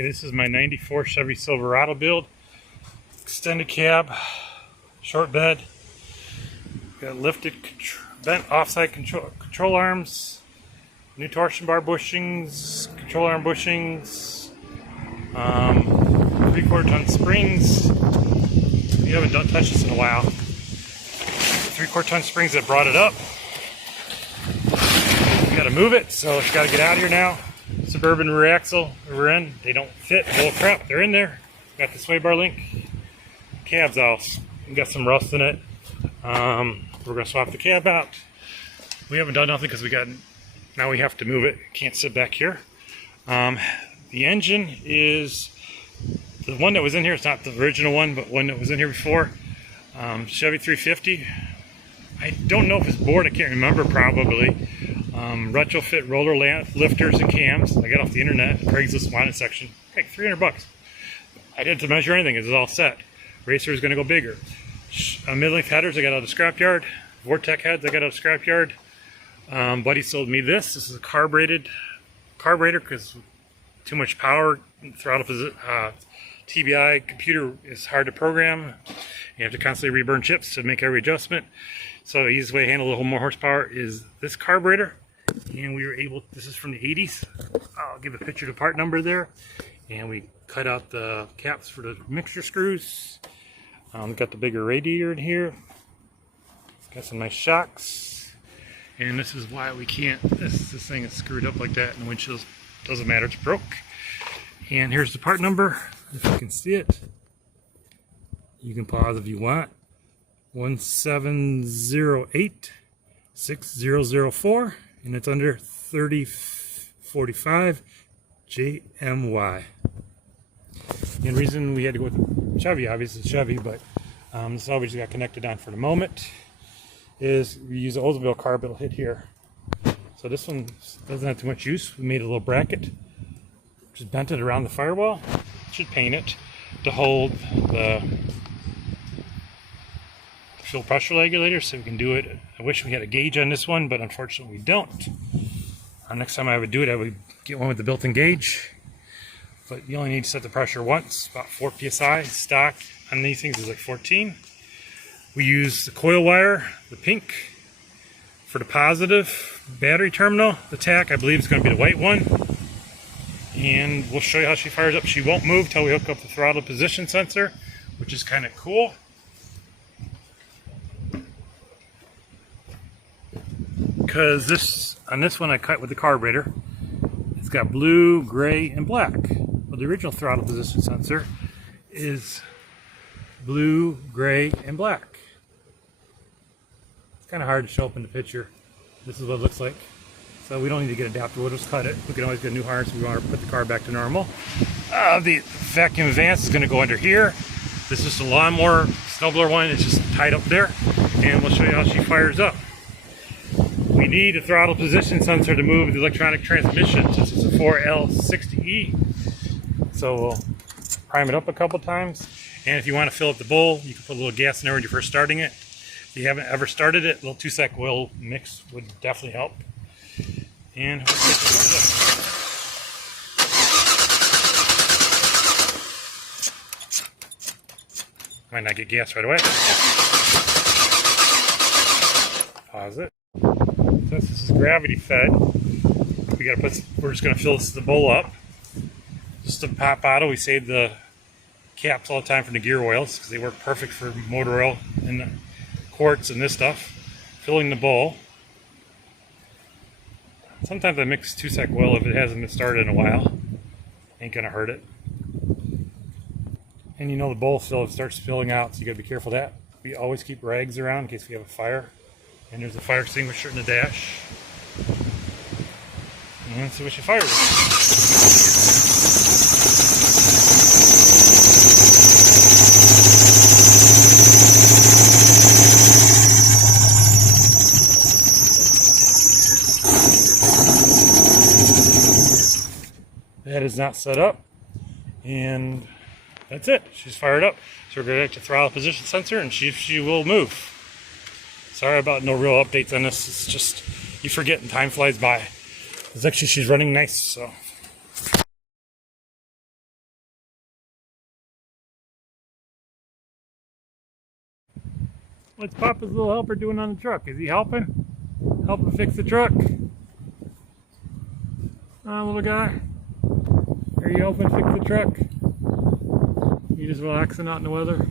Okay, this is my 94 Chevy Silverado build. Extended cab, short bed. Got lifted, bent offside control arms, new torsion bar bushings, control arm bushings, 3/4 ton springs. We haven't touched this in a while. 3/4 ton springs that brought it up. We got to move it, so it's got to get out of here now. Suburban rear axle we're in. They don't fit. Bull crap. They're in there. Got the sway bar link. Cab's off. We got some rust in it. We're gonna swap the cab out. We haven't done nothing because now we have to move it. Can't sit back here. The engine is the one that was in here. It's not the original one, but one that was in here before. Chevy 350. I don't know if it's bored. I can't remember. Probably. Retrofit roller lifters and cams. I got off the internet. Craigslist wanted section. Like $300. I didn't measure anything. It's all set. Racer is going to go bigger. Mid-length headers I got out of the scrapyard. Vortec heads I got out of the scrapyard. Buddy sold me this. This is a carburetor because too much power. Throttle TBI computer is hard to program. You have to constantly reburn chips to make every adjustment. So the easiest way to handle a little more horsepower is this carburetor. And we were able, this is from the 80s. I'll give a picture of the part number there. And we cut out the caps for the mixture screws. Got the bigger radiator in here. Got some nice shocks. And this is why we can't, this thing is screwed up like that, and the windshield doesn't matter, it's broke. And here's the part number, if you can see it. You can pause if you want. 1708-6004, and it's under 3045 JMY. And the reason we had to go with Chevy, obviously Chevy, but this always got connected on for the moment, is we use an Oldsmobile carb. It'll hit here. So this one doesn't have too much use. We made a little bracket, just bent it around the firewall. Should paint it to hold the fuel pressure regulator so we can do it. I wish we had a gauge on this one, but unfortunately we don't. Next time I would do it, I would get one with the built-in gauge. But you only need to set the pressure once, about 4 psi. Stock on these things is like 14. We use the coil wire, the pink, for the positive battery terminal. The tack, I believe, is going to be the white one. And we'll show you how she fires up. She won't move till we hook up the throttle position sensor, which is kind of cool. Because on this one I cut with the carburetor. It's got blue, gray, and black. Well, the original throttle position sensor is blue, gray, and black. It's kind of hard to show up in the picture. This is what it looks like. So we don't need to get an adapter. We'll just cut it. We can always get a new harness if we want to put the car back to normal. The vacuum advance is going to go under here. This is a lawnmower snowblower one. It's just tied up there. And we'll show you how she fires up. We need a throttle position sensor to move the electronic transmission since it's a 4L60E. So we'll prime it up a couple times. And if you want to fill up the bowl, you can put a little gas in there when you're first starting it. If you haven't ever started it, a little 2-sec oil mix would definitely help. And we'll get the cars up. Might not get gas right away. Pause it. Since this is gravity fed, we're just gonna fill the bowl up. Just a pop bottle. We save the caps all the time for the gear oils because they work perfect for motor oil and the quartz and this stuff. Filling the bowl. Sometimes I mix 2-sec oil if it hasn't been started in a while. Ain't gonna hurt it. And you know the bowl starts spilling out, so you gotta be careful of that. We always keep rags around in case we have a fire. And there's a fire extinguisher in the dash. And let's see what she fires. That is not set up. And that's it. She's fired up. So we're going to get the throttle position sensor and see if she will move. Sorry about no real updates on this. It's just, you forget and time flies by. It's actually, she's running nice, so. What's Papa's little helper doing on the truck? Is he helping? Helping fix the truck? Little guy? Are you helping fix the truck? You just relaxing out in the weather?